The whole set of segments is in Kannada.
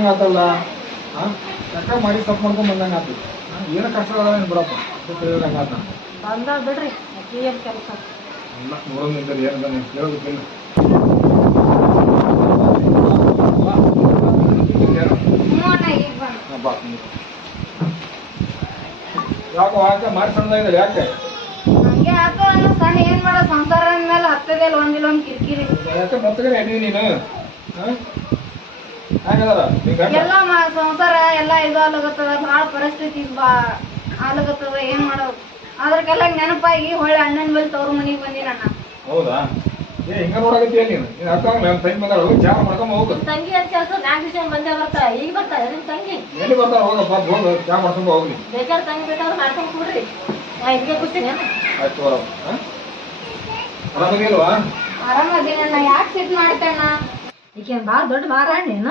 ಬಂದಂಗೆ ಆತಲ್ಲ ಹಾಂ? ಯಾಕ ಮಾಡಿ ತಪ್ಪು ಮಾಡ್ಕೊಂಡು ಬಂದಂಗೆ ಆತು. ಏನು ಕಷ್ಟ ಅದ ಏನು ಬಿಡಪ್ಪ. ಅದು ತಿಳಿದಂಗೆ ಆತ ಬಂದ ಬಿಡ್ರಿ ಏನು ಕೆಲಸ ಇಲ್ಲ. ಏನು ಕೇಳೋದಕ್ಕಿಲ್ಲ ಯಾಕೋ ಯಾಕೆ ಮಾಡಿ ಸಣ್ಣದಾಗಿದೆ ಯಾಕೆ? ಹಂಗೆ ಆತು ಅಣ್ಣ ಸಣ್ಣ ಏನ್ ಮಾಡೋ ಸಂಸಾರ ಹತ್ತದೇ ಒಂದಿಲ್ಲ ಒಂದ್ ಕಿರಿಕಿರಿ. ಯಾಕೆ ಮತ್ತೆ ನೀನು? ಹಾಂ? ಎಲ್ಲ ಮ- ಸಂಸಾರ ಎಲ್ಲ ಇದು ಬಹಳ ಭಾಳ ಪರಿಸ್ಥಿತಿ ಬಾ ಆಗ್ಲಕತ್ತದ ಏನ್ ಮಾಡೋದು? ಅದ್ರಕ್ಕೆಲ್ಲ ನೆನಪಾಗಿ ಹೊಳ್ಳಿ ಅಣ್ಣನ ಮೇಲೆ ತವ್ರ ಮನಿಗೆ ಬಂದಿರಣ್ಣ ಹೌದಾ? ಏ ಹಿಂಗ ನೋಡಕತ್ತೀಯ ನೀನು? ನೀನು ಅರ್ಥ ಆಗಲ್ಲ ನನ್ನ ತಂಗಿ ಬಂದಾಳ ಹೋಗಿ ಚಾ ಮಾಡ್ಕೊಂಡ್ ಹೋಗು. ತಂಗಿ ಅಂತ ಕೆಲಸ ನಾಲ್ಕು ದಿವಸ ಬಂದೇ ಬರ್ತಾ ಈಗ ಬರ್ತಾರೆ ನಿಮ್ ತಂಗಿ? ಎಲ್ಲಿ ಬರ್ತಾರ ಹೋಗಪ್ಪ ಹೋಗು ಚಾ ಮಾಡ್ಕೊಂಡ್ ಹೋಗ್ಲಿ. ಬೇಕಾದ್ರೆ ತಂಗಿ ಬೇಕಾದ್ರೆ ಮಾಡ್ಕೊಂಡು ಕೊಡ್ರಿ. ನಾ ಇದಕ್ಕೆ ಕೂತೀನಿ ಆಯ್ತು ಬರೋ ಆರಾಮದಿಲ್ವಾ ಆರಾಮದೀನಣ್ಣ ಯಾಕೆ ಸಿಟ್ ಮಾಡ್ತಣ್ಣ ಈಕೆ ಭಾಳ ದೊಡ್ಡ ಮಾರಾಣೇನ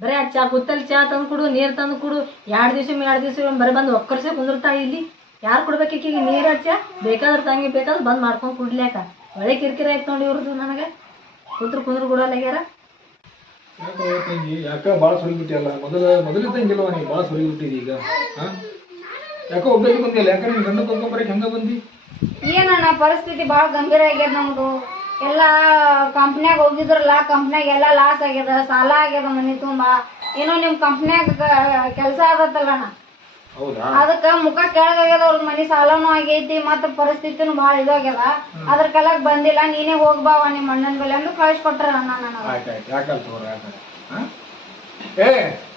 ಬರೀ ಆ ಚಾ ಕುತ್ತಲ್ಲಿ ಚಾ ತಂದು ಕೊಡು ನೀರು ತಂದು ಕೊಡು ಎರಡು ದಿವಸ ಎರಡು ದಿವಸ ಬರೀ ಬಂದು ಒಕ್ಕರ್ಸೆ ಕುಂದ್ರತಾ ಇಲ್ಲಿ? ಯಾರು ಕೊಡ್ಬೇಕು ಈಕಿಗೆ? ನೀರು ಹಚ್ಚ ಬೇಕಾದ್ರೆ ತಂಗಿ ಬೇಕಾದ್ರೆ ಬಂದು ಮಾಡ್ಕೊಂಡು ಕುಡ್ಲ್ಯಾಕ. ಒಳ್ಳೆ ಕಿರಿಕಿರಿ ಆಯ್ತು ನೋಡಿ ಇವ್ರದ್ದು ನನಗೆ. ಕುಂದ್ರ ಕುಂದ್ರ ಕೊಡೋಲ್ಲಾಗ್ಯಾರ ಯಾಕೆ ತಂಗಿ ಯಾಕೆ ಭಾಳ ಸುರಿಬಿಟ್ಟಿಯಲ್ಲ ಮೊದಲ ಮೊದಲ ತಂಗಿಲ್ವ ನೀ ಭಾಳ ಸುರಿಬಿಟ್ಟಿದಿ ಈಗ ಯಾಕೋ ಒಬ್ಬರಿಗೆ ಬಂದಿಲ್ಲ ಯಾಕಂದ್ರೆ ನೀನು ಗಂಡ ಕರ್ಕೊಂಬರಕ್ಕೆ ಹೆಂಗ ಬಂದಿ? ಏನಣ್ಣ ಪರಿಸ್ಥಿತಿ ಭಾಳ ಗಂಭೀರ ಆಗ್ಯದ ನಮ್ದು. ಎಲ್ಲ ಕಂಪ್ನ್ಯಾಗ ಹೋಗಿದ್ರಲ್ಲ ಕಂಪ್ನ್ಯಾಗ ಎಲ್ಲ ಲಾಸ್ ಆಗ್ಯದ ಸಾಲ ಆಗ್ಯದ ಮನಿ ತುಂಬಾ. ಏನೋ ನಿಮ್ ಕಂಪ್ನ್ಯಾಗ ಕೆಲಸ ಆಗತ್ತಲ್ಲಣ್ಣ. ಹೌದಾ? ಅದಕ್ಕ ಮುಖ ಕೆಳಗಾಗ್ಯದ ಅವ್ರ ಮನಿ ಸಾಲನೂ ಆಗೈತಿ ಮತ್ತ ಪರಿಸ್ಥಿತಿನೂ ಭಾಳ ಇದಾಗ್ಯದ ಅದ್ರ ಕಲಕ್ ಬಂದಿಲ್ಲ ನೀನೇ ಹೋಗ್ಬಾವ ನಿಮ್ಮ ಅಣ್ಣನ ಬೆಲೆ ಅಂದು ಕಳಿಸ್ಕೊಟ್ರ ಅಣ್ಣ ನನಗ ಏ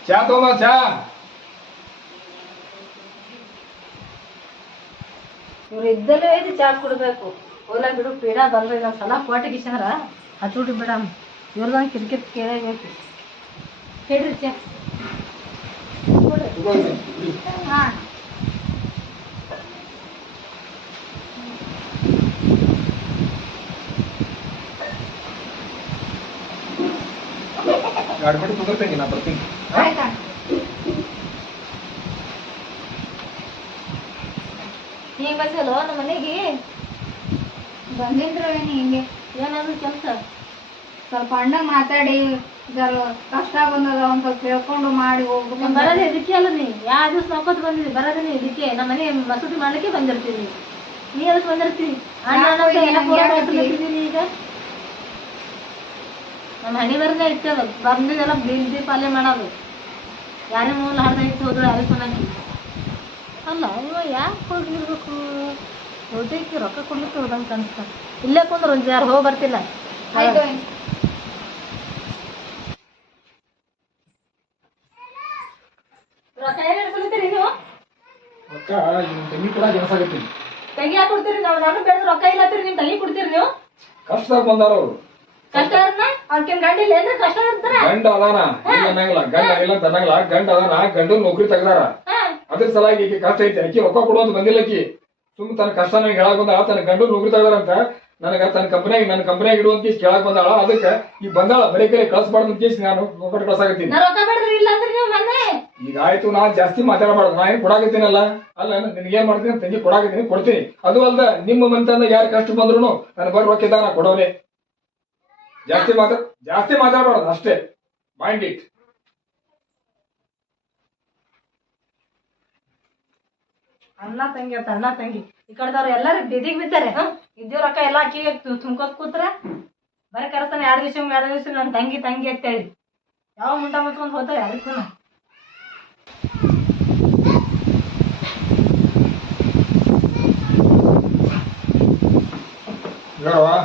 ಚಾ ತೋಮ ಚಾ. ಇವ್ರು ಇದ್ದಲ್ಲೇ ಇದು ಚಾ ಕುಡ್ಬೇಕು. ಹೋಲ ಬಿಡು ಪೀಡ ಬಂದ್ರೆ ಒಂದು ಸಲ ಕೋಟೆಗೆ ಇಸಂದ್ರ ಹಚ್ಬಿಟ್ಟು ಬಿಡಮ್ಮ ಇವ್ರದಂಗೆ ಕಿರಿಕಿರಿ ಕೇಳಬೇಕು ಹೇಳ್ರಿ ಚ. ಹಾ. ನಾ ಬರ್ತೀನಿ. ಆಯ್ತಾ? ಬಂದಿಲ್ಲೋ ನಮ್ಮ ಮನೆಗೆ? ಬಂದಿದ್ರು ಏನ್ ಹಿಂಗೆ? ಏನಾದ್ರು ಕೆಲಸ? ಸ್ವಲ್ಪ ಅಣ್ಣ ಮಾತಾಡಿ ಜರ ಕಷ್ಟ ಬಂದದ ಒಂದ್ ಸ್ವಲ್ಪ ಹೇಳ್ಕೊಂಡು ಮಾಡಿ ಹೋಗ್ಬೇಕು ಬರೋದೇ ಇದಕ್ಕೆ ಅಲ್ಲ ನೀ ಯಾವ ದಿವಸ ನೋಕೋತ್ ಬಂದಿದ್ವಿ ಬರೋದೇ ನೀ ಇದಕ್ಕೆ. ನಮ್ಮ ಮನೆ ಮಸೂದಿ ಮಾಡ್ಲಿಕ್ಕೆ ಬಂದಿರ್ತೀನಿ ನೀ ಅದಕ್ಕೆ ಅಣ್ಣ? ಬರ್ತಿದ್ದೀನಿ ಈಗ. ನಮ್ಮ ಹಣಿ ಬರದೇ ಇರ್ತದ ಬಂದಿದ್ದೆಲ್ಲ ಬೀಳ್ದಿ ಪಾಲೆ ಮಾಡೋದು. ಯಾರೇ ಮೂಲ ಹಾಡ್ದ ಇತ್ತು ಹೋದ್ರು ಯಾರೇ ಅಲ್ಲ ಇವ ಯಾಕೆ ಹೋಗಿರ್ಬೇಕು? ಹೋಟೆಲ್ಗೆ ರೊಕ್ಕ ಕೊಡ್ಲಿಕ್ಕೆ ಹೋದಂಗೆ ಕಾಣಿಸ್ತ. ಇಲ್ಲೇ ಕುಂದ್ರು ಒಂದು ಯಾರು ಹೋಗಿ ಬರ್ತಿಲ್ಲ. ರೊಕ್ಕ ಅಕ್ಕ ತಂಗಿ ಕೂಡ ತಂಗಿ ಯಾಕೆ ಕೊಡ್ತೀರಿ ನಾವು? ನಾನು ಬೆಳೆದು ರೊಕ್ಕ ಇಲ್ಲತ್ತೀರಿ ನಿಮ್ಮ ತಂಗಿ ಕೊಡ್ತೀರಿ ನೀವು? ಕಷ್ಟದಾಗ ಬಂದಾರ ಅವ್ರು. ಕಷ್ಟ ಗಂಡ ಇಲ್ಲ ಅಂದ್ರೆ ಕಷ್ಟ ಇರ್ತಾರ ಗಂಡ ಅದಾನ ಇಲ್ಲ ಅನ್ನಂಗಿಲ್ಲ. ಗಂಡ ಇಲ್ಲ ಅಂತ ಅನ್ನಂಗಿಲ್ಲ. ಗಂಡ ಅದಾನ ಗಂಡು ನೌಕರಿ ತೆಗ್ದಾರ. ಅದ್ರ ಸಲಾಗಿ ಈಕೆ ಕಷ್ಟ ಐತಿ. ಅಕ್ಕಿ ರೊಕ್ಕ ಕೊಡುವಂತ ಬಂದಿಲ್ಲ ಆಕಿ ಸುಮ್ ತನ್ನ ಕಷ್ಟನ ಹೇಳಕ್ ಬಂದ ತನ್ನ ಗಂಡು ನೌಕರಿ ಇದಾರಂತ ನನಗ ತನ್ನ ಕಂಪನಿಯಾಗ ನನ್ನ ಕಂಪನಿಯಾಗ ಇಡುವಂತ ಕೇಳಕ್ ಬಂದಾಳ. ಅದಕ್ಕೆ ಈ ಬಂದಾಳ ಬರೀ ಕರೆ ಕಳ್ಸಬಾರ್ದು ಅಂತ ಕೇಸ್ ನಾನು ಕೊಟ್ಟು ಕಳ್ಸಾಕತ್ತೀನಿ ನಾ ರೊಕ್ಕ ಬೇಡ್ರಿ ಇಲ್ಲ ಅಂದ್ರೆ ನೀವು ಮೊನ್ನೆ? ಈಗ ಆಯ್ತು ನಾ ಜಾಸ್ತಿ ಮಾತಾಡಬಾರ್ದು. ನಾ ಏನ್ ಕೊಡಾಕತ್ತೀನಲ್ಲ? ಅಲ್ಲ ನಿನ್ಗೆ ಏನ್ ಮಾಡ್ತೀನಿ ತಂಗಿ ಕೊಡಾಕತ್ತೀನಿ ಕೊಡ್ತೀನಿ. ಅದು ಅಲ್ದ ನಿಮ್ಮ ಮಂತಂದ ಯಾರು ಕಷ್ಟ ಬಂದ್ರು ನನ್ನ ಬರ್ ರೊಕ್ಕ ಇದ್ದಾಗ ನಾ ಕೊಡೋನೆ ಜಾಸ್ತಿ ಮಾತಾ ಜಾಸ್ತಿ ಮಾತಾಡಬಾರ್ದು ಅಷ್ಟೇ. ಮೈಂಡ್ ಇಟ್ ಅಣ್ಣ ತಂಗಿ ಅಂತ ಅಣ್ಣ ತಂಗಿ. ಈ ಕಡೆದವ್ರು ಎಲ್ಲಾರು ಬಿದಿಗ್ ಬಿದ್ದಾರೆ ಇದ್ದೀವ್ ರೊಕ್ಕ ಎಲ್ಲ ಅಕ್ಕಿಗೆ ತುಂಬ್ಕೋತ್ ಕೂತ್ರ ಬರೀ ಕರೆತಾನೆ ಎರಡು ದಿವ್ಸ ಎರಡು ದಿವಸ ನನ್ನ ತಂಗಿ ತಂಗಿ ಅಂತ ಹೇಳಿ. ಯಾವ ಮುಂಟ ಮುಚ್ಕೊಂಡ್ ಹೋಗ್ತಾರೆ ಅದಕ್ಕೂ ಹೇಳವಾ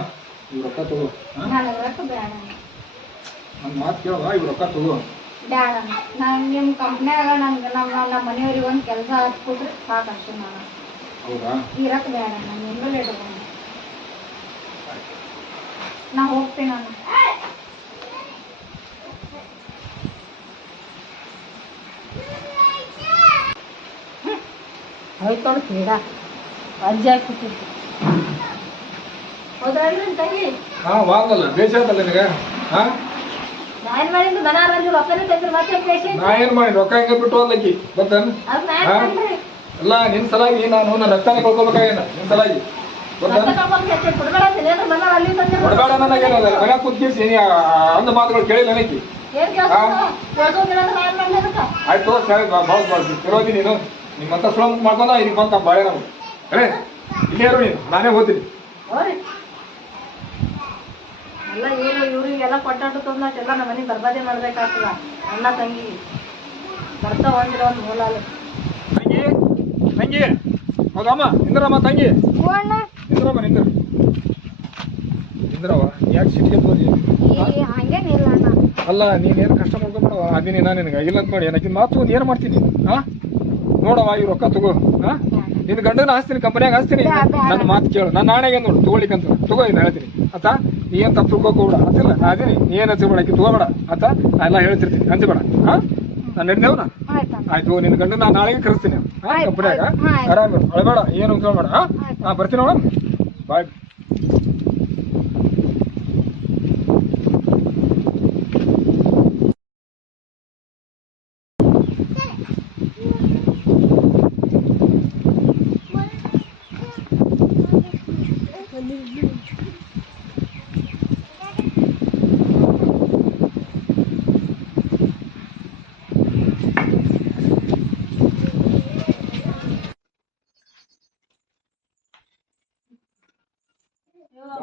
ಇವ್ ರೊಕ್ಕ ತಗೋ. ಹಾ? ನನಗ್ ಬೇಡ. ನನ್ ಮಾತು ಕೇಳವಾ ಇವ್ ರೊಕ್ಕ ತಗೋ. ಬೇಡ ನಾನು ನಿಮ್ಮ ಕಂಪ್ನ್ಯಾಗ ನನ್ಗೆ ನಮ್ಮ ನಮ್ಮ ಮನೆಯವ್ರಿಗೆ ಒಂದು ಕೆಲಸ ಹಚ್ಕೊಟ್ರೆ ಸಾಕು ಅಷ್ಟೇ ನಾನು. ಹೌದಾ? ಇರಕ್ ಬೇಡ ನಾನು ನಿಮ್ಮಲ್ಲೇ ಇಟ್ಕೊಂಡು. ನಾ ಹೋಗ್ತೀನಿ ನಾನು. ಹೋಯ್ತೋಳು ಪೀಡ ಅಜ್ಜಿ ಹಾಕ್ಬಿಟ್ಟಿತ್ತು ಹೌದಾ ತಂಗಿ? ಹಾ ವಾಂಗಲ್ಲ ಬೇಸಾದಲ್ಲ ನಿನಗ? ಹಾ? ಏನ್ ಮಾಡಿದ್ದು ಮನ ಅಲ್ಲಿ ರೊಕ್ಕನೇ ತಂದ್ರೆ ಮತ್ತೆ ಪೇಷಂಟ್ ನಾ ಏನ್ ಮಾಡಿ ರೊಕ್ಕ ಹೆಂಗ ಬಿಟ್ಟು ಹೋದ್ಲಕ್ಕಿ? ಗೊತ್ತೇನು? ಅದ್ ನಾ ಏನ್ ಮಾಡ್ರಿ ಎಲ್ಲ ನಿನ್ ಸಲಾಗಿ ನಾನು ನನ್ನ ರಕ್ತನೇ ಕಳ್ಕೊಬೇಕಾಗೇನ? ನಿನ್ ಸಲಾಗಿ ರೊಕ್ಕ ತಗೊಂಡ್ ಕೊಡ್ಬೇಡ ಅಲ್ಲಿ ತಂದ್ರೆ. ನನಗೇನದ ಮನೆ ಕುತ್ಕಿಸಿ ಅಂದ ಮಾತುಗಳು ಕೇಳಿ ನನಗೆ ಏನ್ ಕೆಲಸ ಅದಕ್ಕ. ಆಯ್ತು ಸರಿ ಭಾಳ ತಿರೋದಿ ನೀನು. ನಿಮ್ಮಂತ ಸುಳ ಮಾಡ್ಕೊಂಡ ಇದಕ್ಕೆ ಬಂತ ಬಾಳೆ ನಾವು ಹೇಳಿ ಇಲ್ಲೇ ಇರು ನೀನು. ನಾನೇ ಓದ್ತೀನಿ ಹೋರಿ. ಎಲ್ಲ ಇವ್ರು ಇವ್ರಿಗೆಲ್ಲ ಕೊಟ್ಟಾಟ ಎಲ್ಲ ನಮ್ಮ ಮನೆಗೆ ಬರ್ಬಾದೆ ಮಾಡ್ಬೇಕಾಗ್ತದ. ಅಣ್ಣ ತಂಗಿ. ಬರ್ತಾ ಒಂದಿರ ಒಂದು ಮೂಲ ತಂಗಿ ತಂಗಿ. ಹೌದಮ್ಮ ಇಂದ್ರಮ್ಮ ತಂಗಿ. ನಿಂದ್ರಮ್ಮ ನಿಂದ್ರ. ಇಂದ್ರವ ಯಾಕೆ ಸಿಟಿಗೆ ತೋರಿ ಈ ಹಂಗೇನಿಲ್ಲ ಅಣ್ಣ. ಅಲ್ಲ ನೀನೇನು ಕಷ್ಟ ಮಾಡ್ಕೊಂಬೇಡವ ಅದೀನಿ ನಾನು ನಿನಗೆ. ಇಲ್ಲ ಅಂತ ಮಾಡಿ ಏನಕ್ಕೆ ಮಾತು ಒಂದು ಏನು ಮಾಡ್ತೀನಿ? ಹಾ ನೋಡವ ಈ ರೊಕ್ಕ ತಗೋ. ಹಾ ನಿನ್ನ ಗಂಡನ ಹಾಸ್ತೀನಿ ಕಂಪನಿಯಾಗ ಹಾಸ್ತೀನಿ ನನ್ನ ಮಾತು ಕೇಳು. ನನ್ನ ನಾಳೆಗೆ ನೋಡು ತಗೊಳ್ಳಿಕ್ಕಂತ ತಗೋ ಇನ್ನು ಹೇಳ್ತೀನಿ. ಆತ ನೀ ಏನು ತಪ್ಪು ತಿಳ್ಕೊಬೇಡ ಅಂತಿಲ್ಲ ನಾ ಅದೀನಿ. ನೀ ಏನು ಹಚ್ಚಿಬೇಡ ಆಕಿ ತಗೋಬೇಡ. ಆತ ನಾ ಎಲ್ಲ ಹೇಳ್ತಿರ್ತೀನಿ. ಹಂಚಬೇಡ ಹಾ? ನಾನು ನಡೆದೇವನ ಆಯ್ತು ನಿನ್ ನಿನ್ನ ಗಂಡ ನಾನು ನಾಳೆಗೆ ಕರೆಸ್ತೀನಿ. ಹಾ? ಕಂಪನಿಯಾಗ ಆರಾಮ ಅಳಬೇಡ. ಏನು ಕೇಳಬೇಡ ಹಾ? ಹಾ ಬರ್ತೀನಿ ನೋಡಮ್ ಬಾಯ್ ತಂಗಿ ಬಾ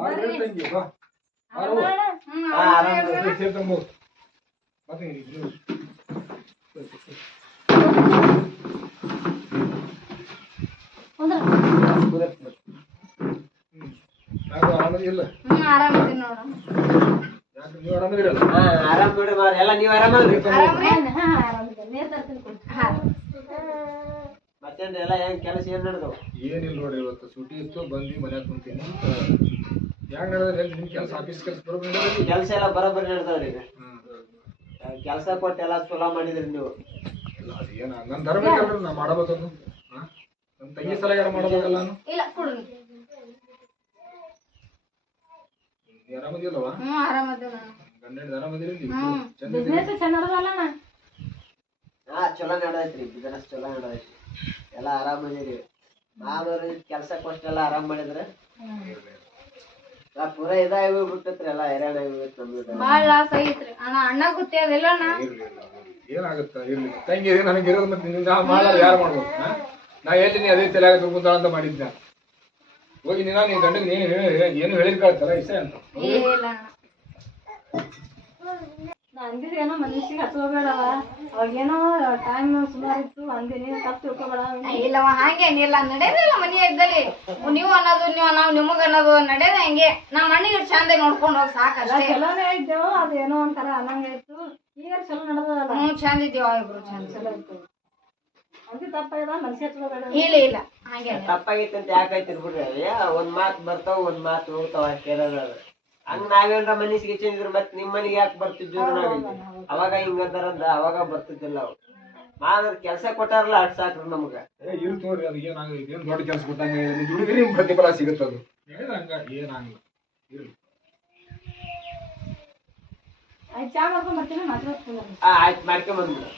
ಹ್ಞೂ ಸೇರ್ತಂಬ ಮತ್ತೆ ಯಾರು ಆರಾಮದಿಲ್ಲ ಹ್ಞೂ ಆರಾಮದೀನಿ ನೋಡು ಯಾಕೆ ನೀವು ಆರಾಮದಿರಲ್ಲ ಹಾ ಆರಾಮ್ ನೋಡ್ರಿ ಮಾರ ಎಲ್ಲ ನೀವ್ ಆರಾಮಲ್ರಿ ಮತ್ತೇನ್ರಿ ಎಲ್ಲ ಹೆಂಗ್ ಕೆಲಸ ಏನ್ ನಡೆದವು? ಏನಿಲ್ಲ ನೋಡಿ ಇವತ್ತು. ಸುಟಿ ಇತ್ತು ಬಂದ್ವಿ ಮನ್ಯಾಗ ಕುಂತೀನಿ ನಡೆದ್ರೆ ನಿಮ್ ಕೆಲಸ ಆಫೀಸ್ ಕೆಲಸ? ಕೆಲಸ ಎಲ್ಲ ಬರೋಬ್ಬರಿ ನಡೆದವ್ರಿ ಈಗ. ಕೆಲಸ ಕೊಟ್ಟು ಎಲ್ಲ ಚಲೋ ಮಾಡಿದ್ರಿ ನೀವು. ಇಲ್ಲ ಏನ ನನ್ನ ಧರ್ಮ ಐತಲ್ರಿ ನಾ ಮಾಡಬೇಕಂದು ನನ್ನ ತಂಗಿ ಸಲ ಮಾಡಬೇಕಲ್ಲ ನಾನು? ಇಲ್ಲ ಕೊಡ್ರಿ ನೀ ಆರಾಮದಿಲ್ಲವ? ಹ್ಞೂ ಆರಾಮದೀನಿ ನಾನು. ಗಂಡ ಆರಾಮದಿರಿ ಹ್ಮ್. ಚಂದ ಬಿಸ್ನೆಸ್ ಚಂದ ನಡೆದಲ್ಲ ಅಣ್ಣ? ಹಾ ಚಲೋ ನಡೆದೈತ್ರಿ ಬಿಸಿನೆಸ್ ಚಲೋ ನಡೆದೈತಿ ಎಲ್ಲ ಆರಾಮ್ ಅದೀರಿ ನಾವ್ರಿ ಕೆಲಸ ಕೊಟ್ಟೆಲ್ಲ ಆರಾಮ್ ಮಾಡಿದ್ರೆ. ಪೂರಾ ಇದಾಗಿ ಹೋಗ್ಬಿಟ್ಟತ್ರಿ ಎಲ್ಲ ಹೈರಾಣ ಆಗಿಬಿಟ್ಟು ನಮ್ದು ಭಾಳ ಲಾಸ್ ಆಗೈತ್ರಿ. ಅಣ್ಣ ಅಣ್ಣ ಗೊತ್ತೇದಿಲ್ಲ ಅಣ್ಣ? ಇರ್ಲಿ ಏನಾಗುತ್ತ? ಇರ್ಲಿ. ತಂಗಿ ನನಗೆ ಇರೋದು ಮತ್ತೆ ನೀನು ನಾ ಮಾಡಲ್ಲ ಯಾರು ಮಾಡ್ಬೋದು? ಹಾ? ನಾ ಎಲ್ಲಿ ನೀ ಅದೇ ತಲೆಯಾಗ ತುಂಬಿದ್ದಾಳ ಅಂತ ಮಾಡಿದ್ದೆ ಹೋಗಿ ನೀನ ನೀನ್ ಗಂಡಗೆ ನೀನು ಏನು ಹೇಳಿರ್ಕಾಳ್ತಲ್ಲ ಇಷ್ಟ ಅಂತ. ಏ ಇಲ್ಲ ಅಣ್ಣ. ಅಂದಿದ್ದು ಏನೋ ಮನಸ್ಸಿಗೆ ಹತ್ಕೋಬೇಡವ. ಅವಾಗೇನೋ ಟೈಮ್ ಸುಮಾರು ಇತ್ತು ಅಂದಿನಿ ತಪ್ಪು ತಿಳ್ಕೊಬೇಡ ಇಲ್ಲವ ಹಾಗೇನಿಲ್ಲ ನಡೆದಿಲ್ಲ ಮನೆ ಇದ್ದಲ್ಲಿ. ನೀವು ಅನ್ನೋದು ನೀವು ನಾವು ನಿಮಗ ಅನ್ನೋದು ನಡೆದ ಹಂಗೆ. ನಮ್ಮ ಮಣ್ಣಿಗೆ ಚಂದ ನೋಡ್ಕೊಂಡು ಹೋಗಿ ಸಾಕಷ್ಟೇ. ಚಲೋನೇ ಇದ್ದೇವು ಅದು ಏನೋ ಒಂಥರ ಅನ್ನಂಗಾಯ್ತು ಈಗ ಚಲೋ ನಡೆದಲ್ಲ ಹ್ಞೂ ಚಂದ ಇದ್ದೀವ ಇಬ್ರು ಚಂದ. ಚಲೋ ಇತ್ತು. ಇಲ್ಲ ಇಲ್ಲ. ಹಾಗೆ ತಪ್ಪಾಗಿತ್ತು ಅಂತ ಯಾಕೈತಿ ಬಿಡ್ರಿ? ಒಂದು ಒಂದ್ ಮಾತು ಬರ್ತಾವ ಒಂದ್ ಮಾತು ಹೋಗ್ತಾವ ಅದು. ಹಂಗ ನಾವೇನ್ರ ಮನಸ್ಸಿಗೆ ಇದ್ರ ಮತ್ ನಿಮ್ ಮನೆಗೆ ಯಾಕೆ ಬರ್ತಿದ್ವಿ ನಾವಿಲ್ಲಿ. ಅವಾಗ ಹಿಂಗಂತಾರಂದ ಅವಾಗ ಬರ್ತಿದ್ದಿಲ್ಲ ಅವ್ರು. ಮಾದ್ರ ಕೆಲ್ಸ ಕೊಟ್ಟಾರಲ್ಲ ಅಟ್ ಸಾಕ್ರಿ ನಮ್ಗ. ಏ ಇರು ತೋರಿ ಅದು ಏನಾಗೈತಿ ಏನು ದೊಡ್ಡ ಕೆಲಸ ಕೊಟ್ಟಂಗೆ? ದುಡಿದ್ರಿ ನಿಮ್ ಪ್ರತಿಫಲ ಸಿಗುತ್ತೆ ಅದು. ಏನ್ ಹಂಗ? ಏನಾಗಲ್ಲ ಆಯ್ತ್ ಮಾಡ್ಕೊಂಡ್ ಬಂದ್ಬಿಡು.